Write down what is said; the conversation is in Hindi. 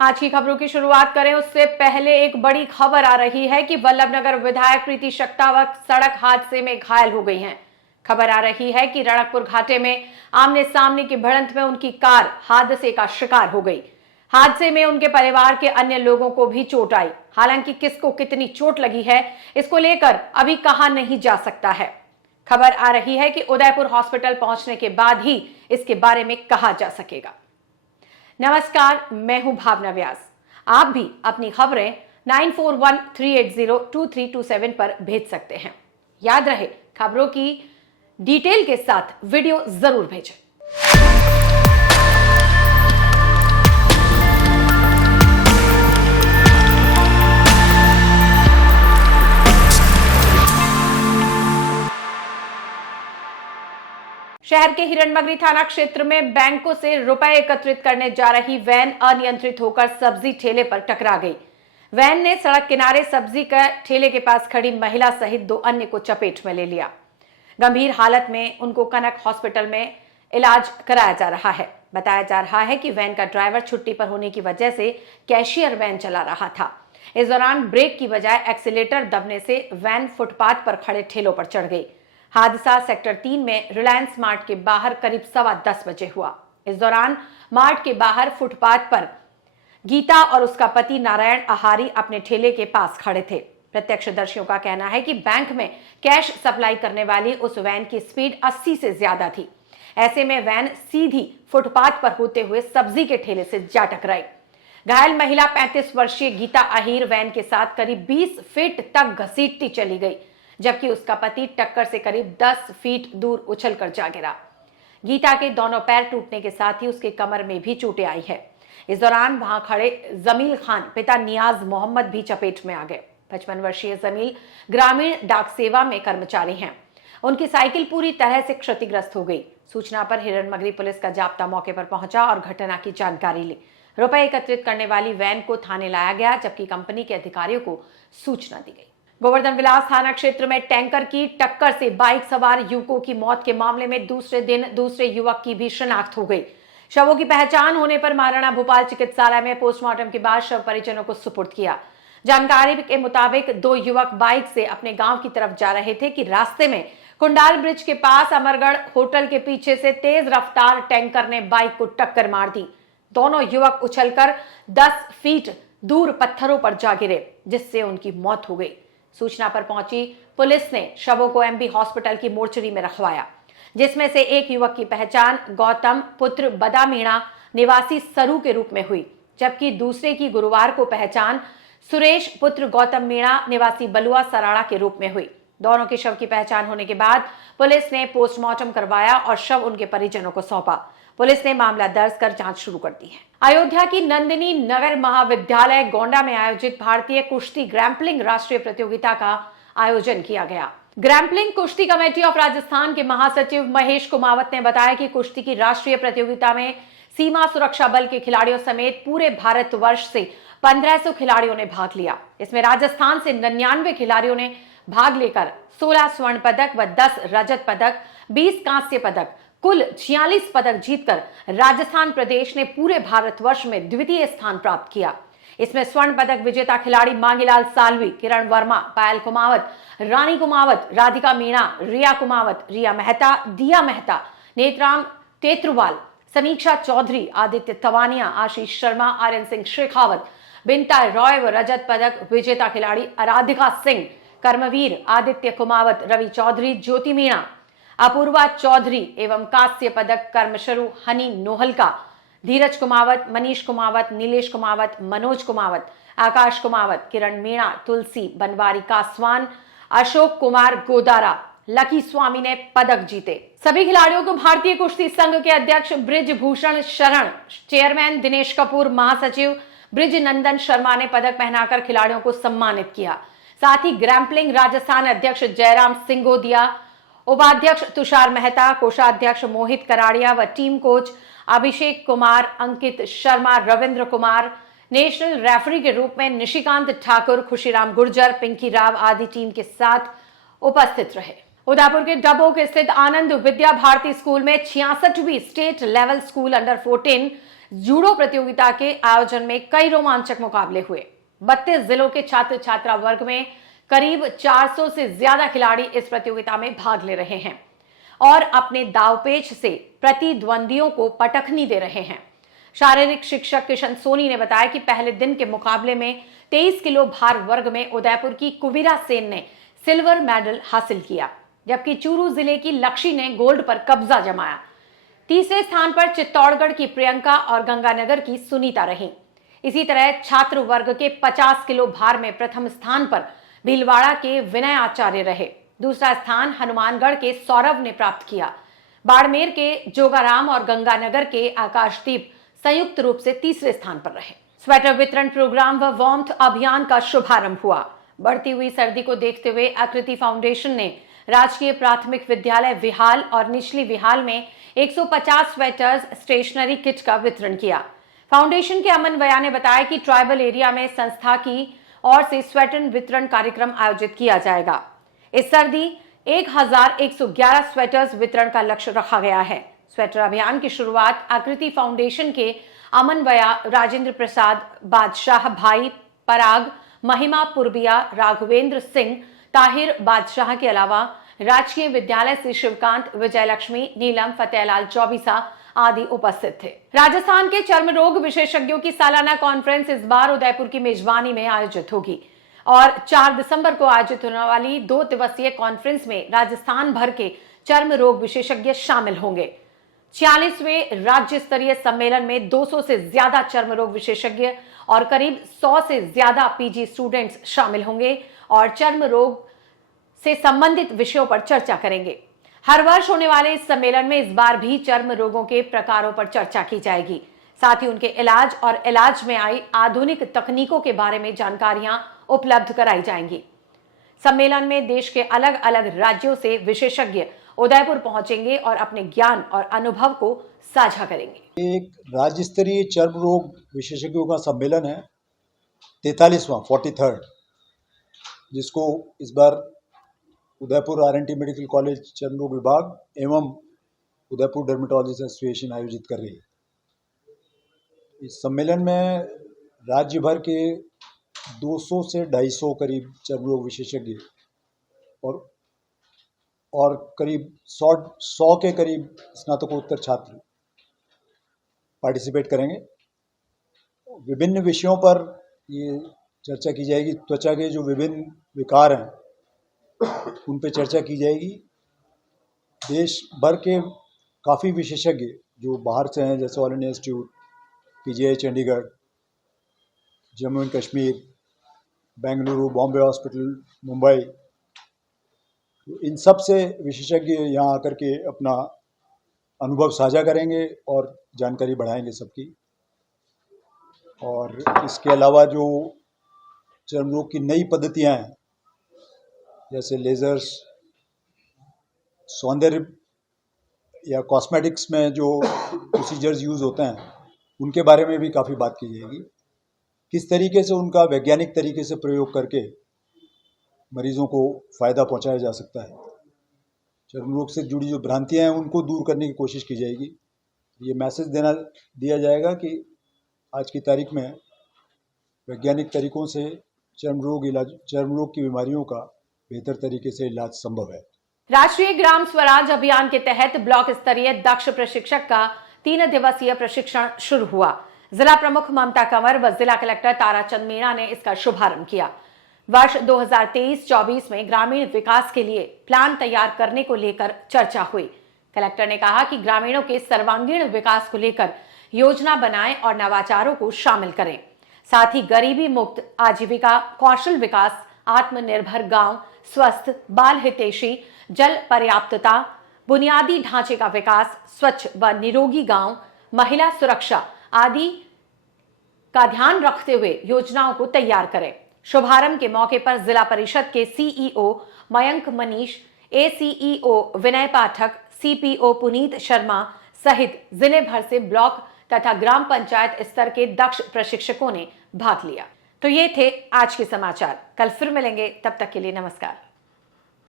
आज की खबरों की शुरुआत करें उससे पहले एक बड़ी खबर आ रही है कि वल्लभनगर विधायक प्रीति शक्तावत सड़क हादसे में घायल हो गई हैं। खबर आ रही है कि रणकपुर घाटे में आमने सामने की भिड़ंत में उनकी कार हादसे का शिकार हो गई। हादसे में उनके परिवार के अन्य लोगों को भी चोट आई। हालांकि किसको कितनी चोट लगी है इसको लेकर अभी कहा नहीं जा सकता है। खबर आ रही है कि उदयपुर हॉस्पिटल पहुंचने के बाद ही इसके बारे में कहा जा सकेगा। नमस्कार, मैं हूं भावना व्यास। आप भी अपनी खबरें 9413802327 पर भेज सकते हैं। याद रहे, खबरों की डिटेल के साथ वीडियो जरूर भेजें। शहर के हिरणमगरी थाना क्षेत्र में बैंकों से रुपए एकत्रित करने जा रही वैन अनियंत्रित होकर सब्जी ठेले पर टकरा गई। वैन ने सड़क किनारे सब्जी का ठेले के पास खड़ी महिला सहित 2 अन्य को चपेट में ले लिया। गंभीर हालत में उनको कनक हॉस्पिटल में इलाज कराया जा रहा है। बताया जा रहा है कि वैन का ड्राइवर छुट्टी पर होने की वजह से कैशियर वैन चला रहा था। इस दौरान ब्रेक की बजाय एक्सीलेटर दबने से वैन फुटपाथ पर खड़े ठेलों पर चढ़ गई। हादसा सेक्टर 3 में रिलायंस मार्ट के बाहर करीब 10:15 बजे हुआ। इस दौरान मार्ट के बाहर फुटपाथ पर गीता और उसका पति नारायण आहारी अपने ठेले के पास खड़े थे। प्रत्यक्षदर्शियों का कहना है कि बैंक में कैश सप्लाई करने वाली उस वैन की स्पीड 80 से ज्यादा थी। ऐसे में वैन सीधी फुटपाथ पर होते हुए सब्जी के ठेले से जा टकराई। घायल महिला 35 वर्षीय गीता आहिर वैन के साथ करीब 20 फीट तक घसीटती चली गई, जबकि उसका पति टक्कर से करीब 10 फीट दूर उछलकर जा गिरा। गीता के दोनों पैर टूटने के साथ ही उसके कमर में भी चोटें आई है। इस दौरान वहां खड़े जमील खान पिता नियाज मोहम्मद भी चपेट में आ गए। 55 वर्षीय जमील ग्रामीण डाक सेवा में कर्मचारी हैं। उनकी साइकिल पूरी तरह से क्षतिग्रस्त हो गई। सूचना पर हिरणमगरी पुलिस का जाब्ता मौके पर पहुंचा और घटना की जानकारी ली। रुपए एकत्रित करने वाली वैन को थाने लाया गया, जबकि कंपनी के अधिकारियों को सूचना दी गई। गोवर्धन विलास थाना क्षेत्र में टैंकर की टक्कर से बाइक सवार युवकों की मौत के मामले में दूसरे दिन दूसरे युवक की भी शिनाख्त हो गई। शवों की पहचान होने पर महाराणा भोपाल चिकित्सालय में पोस्टमार्टम के बाद शव परिजनों को सुपुर्द किया। जानकारी के मुताबिक 2 युवक बाइक से अपने गांव की तरफ जा रहे थे कि रास्ते में कुंडाल ब्रिज के पास अमरगढ़ होटल के पीछे से तेज रफ्तार टैंकर ने बाइक को टक्कर मार दी। दोनों युवक उछलकर 10 फीट दूर पत्थरों पर जा गिरे, जिससे उनकी मौत हो गई। सूचना पर पहुंची पुलिस ने शवों को एमबी हॉस्पिटल की मोर्चरी में रखवाया, जिसमें से एक युवक की पहचान गौतम पुत्र बदामीणा निवासी सरू के रूप में हुई, जबकि दूसरे की गुरुवार को पहचान सुरेश पुत्र गौतम मीणा निवासी बलुआ सराड़ा के रूप में हुई। दोनों के शव की पहचान होने के बाद पुलिस ने पोस्टमार्टम करवाया और शव उनके परिजनों को सौंपा। पुलिस ने मामला दर्ज कर जांच शुरू कर दी है। अयोध्या की नंदिनी नगर महाविद्यालय गोंडा में आयोजित भारतीय कुश्ती ग्रैप्लिंग राष्ट्रीय प्रतियोगिता का आयोजन किया गया। ग्रैप्लिंग कुश्ती कमेटी ऑफ राजस्थान के महासचिव महेश कुमावत ने बताया कि कुश्ती की राष्ट्रीय प्रतियोगिता में सीमा सुरक्षा बल के खिलाड़ियों समेत पूरे भारतवर्ष से 1500 खिलाड़ियों ने भाग लिया। इसमें राजस्थान से 99 खिलाड़ियों ने भाग लेकर 16 स्वर्ण पदक व 10 रजत पदक, 20 कांस्य पदक, कुल 46 पदक जीतकर राजस्थान प्रदेश ने पूरे भारतवर्ष में द्वितीय स्थान प्राप्त किया। इसमें स्वर्ण पदक विजेता खिलाड़ी मांगीलाल सालवी, किरण वर्मा, पायल कुमावत, रानी कुमावत, राधिका मीणा, रिया कुमावत, रिया मेहता, दिया मेहता, नेत्राम तेतरुवाल, समीक्षा चौधरी, आदित्य तवानिया, आशीष शर्मा, आर्यन सिंह शेखावत, बिंता रॉय व रजत पदक विजेता खिलाड़ी आराधिका सिंह, कर्मवीर आदित्य कुमावत, रवि चौधरी, ज्योति मीणा, अपूर्वा चौधरी एवं कांस्य पदक कर्मशरु हनी नोहलका, धीरज कुमावत, मनीष कुमावत, नीलेश कुमावत, मनोज कुमावत, आकाश कुमावत, किरण मीणा, तुलसी बनवारी कासवान, अशोक कुमार गोदारा, लकी स्वामी ने पदक जीते। सभी खिलाड़ियों को भारतीय कुश्ती संघ के अध्यक्ष ब्रिजभूषण शरण, चेयरमैन दिनेश कपूर, महासचिव ब्रिज नंदन शर्मा ने पदक पहनाकर खिलाड़ियों को सम्मानित किया। साथ ही ग्रैप्लिंग राजस्थान अध्यक्ष जयराम सिंगोदिया, उपाध्यक्ष तुषार मेहता, कोषाध्यक्ष मोहित कराड़िया व team coach Abhishek Kumar, Ankit Sharma, Ravindra Kumar, national referee के रूप में निशिकांत ठाकुर, खुशीराम गुर्जर, पिंकी राव आदि टीम के साथ उपस्थित रहे। उदयपुर के डबोक स्थित आनंद विद्या भारती स्कूल में 66वीं state level school under 14 judo प्रतियोगिता के आयोजन में कई रोमांचक मुकाबले हुए। 32 जिलों के छात्र छात्रा वर्ग में करीब 400 से ज्यादा खिलाड़ी इस प्रतियोगिता में भाग ले रहे हैं और अपने दावपेच से प्रतिद्वंदियों को पटखनी दे रहे हैं। शारीरिक शिक्षक किशन सोनी ने बताया कि पहले दिन के मुकाबले में 23 किलो भार वर्ग में उदयपुर की कुबीरा सेन ने सिल्वर मेडल हासिल किया, जबकि चूरू जिले की लक्ष्य ने गोल्ड पर कब्जा जमाया। तीसरे स्थान पर चित्तौड़गढ़ की प्रियंका और गंगानगर की सुनीता रहीं। इसी तरह छात्र वर्ग के 50 किलो भार में प्रथम स्थान पर भीलवाड़ा के विनय आचार्य रहे। दूसरा स्थान हनुमानगढ़ के सौरभ ने प्राप्त किया। बाड़मेर के जोगाराम और गंगानगर के आकाशदीप संयुक्त रूप से तीसरे स्थान पर रहे। स्वेटर वितरण प्रोग्राम व वार्मथ अभियान का शुभारंभ हुआ। बढ़ती हुई सर्दी को देखते हुए आकृति फाउंडेशन ने राजकीय प्राथमिक विद्यालय विहाल और निचली विहाल में 150 स्वेटर्स स्टेशनरी किट का वितरण किया। फाउंडेशन के अमन वया ने बताया कि ट्राइबल एरिया में संस्था की ओर से स्वेटर वितरण कार्यक्रम आयोजित किया जाएगा। इस सर्दी 1111 स्वेटर्स वितरण का लक्ष्य रखा गया है। स्वेटर अभियान की शुरुआत आकृति फाउंडेशन के अमन वया, राजेंद्र प्रसाद, बादशाह भाई, पराग, महिमा पुरबिया, राघवेंद्र सिंह, ताहिर बादशाह के अलावा राजकीय विद्यालय से शिवकांत, विजयलक्ष्मी, नीलम, फतेहलाल चौबीसा आदि उपस्थित थे। राजस्थान के चर्म रोग विशेषज्ञों की सालाना कॉन्फ्रेंस इस बार उदयपुर की मेजबानी में आयोजित होगी और 4 दिसंबर को आयोजित होने वाली 2 दिवसीय कॉन्फ्रेंस में राजस्थान भर के चर्म रोग विशेषज्ञ शामिल होंगे। 46वें राज्य स्तरीय सम्मेलन में 200 से ज्यादा चर्म रोग विशेषज्ञ और करीब 100 से ज्यादा पीजी स्टूडेंट्स शामिल होंगे और चर्म रोग से संबंधित विषयों पर चर्चा करेंगे। हर वर्ष होने वाले इस सम्मेलन में इस बार भी चर्म रोगों के प्रकारों पर चर्चा की जाएगी। साथ ही उनके इलाज और इलाज में आई आधुनिक तकनीकों के बारे में जानकारियां उपलब्ध कराई जाएंगी। सम्मेलन में देश के अलग अलग राज्यों से विशेषज्ञ उदयपुर पहुंचेंगे और अपने ज्ञान और अनुभव को साझा करेंगे। एक राज्य स्तरीय चर्म रोग विशेषज्ञों का सम्मेलन है, 43वां 43rd, जिसको इस बार उदयपुर RNT मेडिकल कॉलेज चर्म रोग विभाग एवं उदयपुर डर्मेटोलॉजिस्ट एसोसिएशन आयोजित कर रही है। इस सम्मेलन में राज्य भर के 200 से 250 करीब चर्म रोग विशेषज्ञ और करीब 100 के करीब स्नातकोत्तर छात्र पार्टिसिपेट करेंगे। विभिन्न विषयों पर ये चर्चा की जाएगी। त्वचा के जो विभिन्न विकार हैं उन पर चर्चा की जाएगी। देश भर के काफ़ी विशेषज्ञ जो बाहर से हैं, जैसे all India institute, PGI Chandigarh, Jammu and Kashmir, Bengaluru, Bombay hospital, Mumbai, तो इन सब से विशेषज्ञ यहाँ आकर के अपना अनुभव साझा करेंगे और जानकारी बढ़ाएंगे सबकी। और इसके अलावा जो चर्म रोग की नई पद्धतियाँ हैं, जैसे लेज़र्स, सौंदर्य या कॉस्मेटिक्स में जो प्रोसीजर्स यूज़ होते हैं, उनके बारे में भी काफ़ी बात की जाएगी। किस तरीके से उनका वैज्ञानिक तरीके से प्रयोग करके मरीजों को फ़ायदा पहुंचाया जा सकता है। चर्म रोग से जुड़ी जो भ्रांतियां हैं उनको दूर करने की कोशिश की जाएगी। ये मैसेज दिया जाएगा कि आज की तारीख में वैज्ञानिक तरीकों से चर्म रोग की बीमारियों का बेहतर तरीके से इलाज संभव है। राष्ट्रीय ग्राम स्वराज अभियान के तहत ब्लॉक स्तरीय दक्ष प्रशिक्षक का 3 दिवसीय प्रशिक्षण शुरू हुआ। जिला प्रमुख ममता कंवर व जिला कलेक्टर ताराचंद मीणा ने इसका शुभारंभ किया। वर्ष 2023-24 में ग्रामीण विकास के लिए प्लान तैयार करने को लेकर चर्चा हुई। कलेक्टर ने कहा कि ग्रामीणों के सर्वांगीण विकास को लेकर योजना बनाएं और नवाचारों को शामिल करें। साथ ही गरीबी मुक्त आजीविका, कौशल विकास, आत्मनिर्भर गांव, स्वस्थ, बाल हितैषी, जल पर्याप्तता, बुनियादी ढांचे का विकास, स्वच्छ व निरोगी गांव, महिला सुरक्षा आदि का ध्यान रखते हुए योजनाओं को तैयार करें। शुभारंभ के मौके पर जिला परिषद के CEO मयंक मनीष, ACEO विनय पाठक, CPO पुनीत शर्मा सहित जिले भर से ब्लॉक तथा ग्राम पंचायत स्तर के दक्ष प्रशिक्षकों ने भाग लिया। तो ये थे आज के समाचार। कल फिर मिलेंगे, तब तक के लिए नमस्कार।